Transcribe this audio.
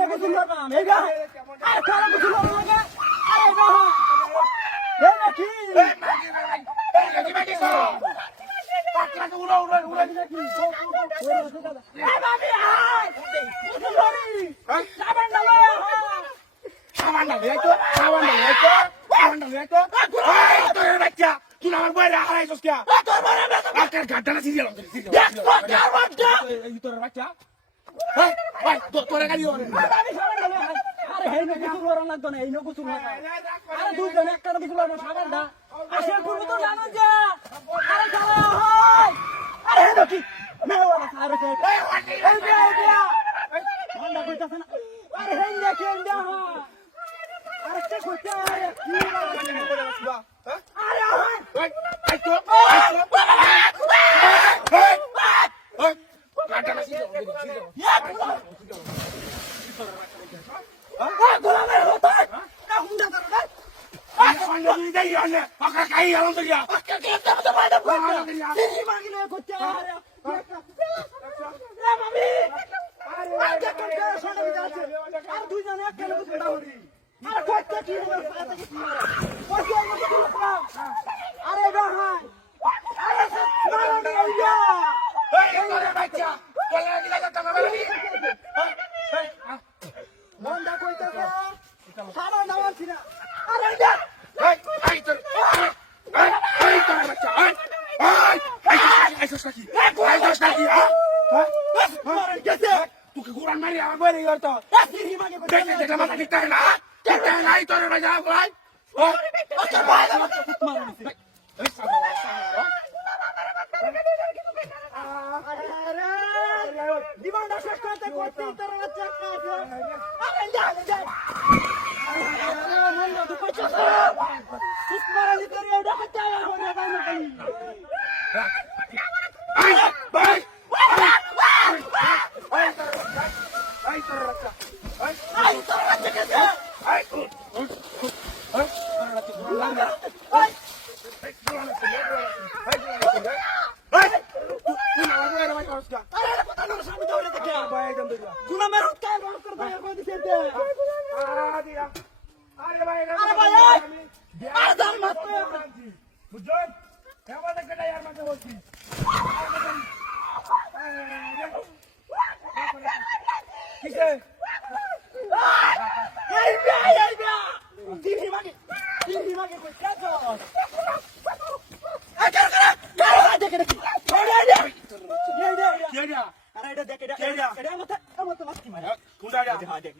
না কিছু না এই গা আর কারা কিছু না লাগে আরে বাহ এই নাকি এই মাগি কো পাকলা তো উড়া দিলে কি এই বাবি আয় কিছু লরি সাবান ডালো সাবান ডালে তো এই তোর বাচ্চা তুই আমার বইরা হারাইছস কি তোর বড় আকার গাড্ডা সিরিয়াল এই তোর বাচ্চা ভাই তোরে গাড়ি ওরে আরে হেই না কিছু লরা লাগতো না এই না কিছু লাগা আরে দুই জন একটা কিছু লরা সাবান দা আসে পূর্ব তো জানো যে আরে চলো হয় আরে হে দেখি মে ওরা আরে কে এই দিয়া মন্ডা কইতাছ না আরে হেই দেখি ইন্ডিয়া আরে কে কইতে আরে কি আরে হয় এই তো গাড্ডা সিরিয়াল গোলামের হতো না হুন্ডা ধরো না Quando mi dai anne, ma che hai non ti ya. Che te vado a fare? Ti immagini che cucciare? Mami! Anche con te sono abitato. Ar due giorni a che lo faccio. Ar quanto ti devo fare che ti ora. Perché non ti lo fa? Are dai. Are non è io. Hey, corre baccia. Quella che la sta bene. Monda coita ko. Sama nawan sina. Are dai. Hey, tor baccia. Ay, sos aquí. Tu che curan Maria, va bene io to. Te mata di terra. Te dai tor baccia, vai. Oke, vai da macchina tutmaro. Dimanda শেষ করতে করতে তোর বাচ্চা কাছে আরে যা আরে মন তো পয়সা তুতমারালি করে ওটা করতে হবে না তাই Bye. আই তোর বাচ্চা কাছে আরে পতা না সামনে দৌড়ে দেখে গুনা মেরে উঠকায় বন্ধ করে দাও কই দিতে আরে ভাই আর দাম মত বুঝছেন কেমন দেখে यार মাঝে বলছি কিসে এই বিয়া দিদি মাগে কই কাজো আরে দেখে দেখি কে যা আরে এটা দেখে এটা মত মাস্তি মারে কোনটা যা হ্যাঁ দেখ